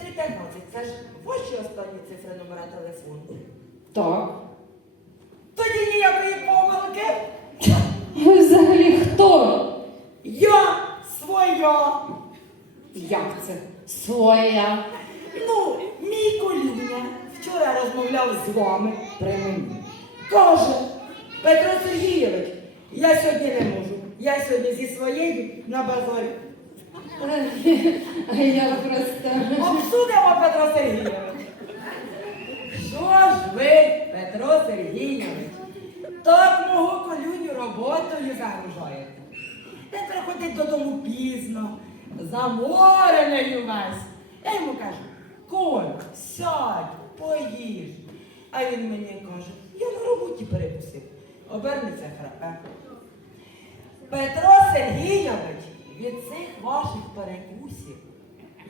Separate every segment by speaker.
Speaker 1: 2313. Це ж ваші останні цифри номера телефону.
Speaker 2: Так.
Speaker 1: Тоді ніякої помилки.
Speaker 2: Ви взагалі хто?
Speaker 1: Я своя.
Speaker 2: Як це? Своя.
Speaker 1: Ну, мій колюня вчора розмовляв з вами при мені. Каже, Петро Сергійович, я сьогодні не можу. Я сьогодні зі своєю на базарі.
Speaker 2: А я просто.
Speaker 1: Обсудимо Петро Сергійович. Що ж ви, Петро Сергійович, так мого колюню роботою загружаєте? Він приходить додому пізно, заморений увесь. Я йому кажу, Коль, сядь, поїж. А він мені каже, я на роботі перекусив. Обернеться храпе. Петро Сергійович, від цих ваших перекусів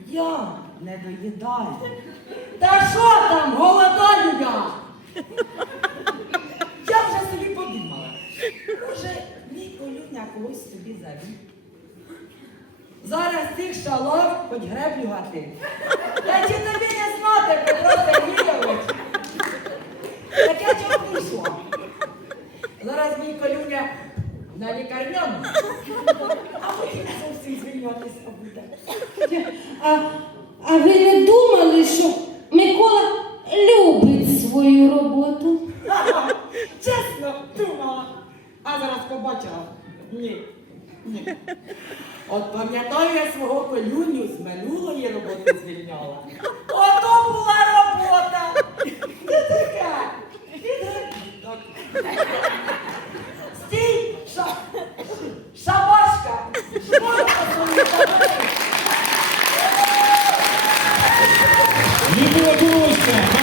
Speaker 1: я не доїдаю. Та що там, голодаю я? Я вже собі подумала. Може, мій колюня когось собі завів. Зараз цих шалов хоч греблю гати. Та чи тобі не знати, Петро Сергійович? Так я чого прийшла? Зараз мій колюня на лікарняному, а потім зовсім звільнятися буде.
Speaker 2: А, а ви не думали, що Микола любить свою роботу?
Speaker 1: Чесно думала. А зараз побачила. Ні. Ні. От пам'ятаю я свого колюню з минулої роботи звільняла. Не было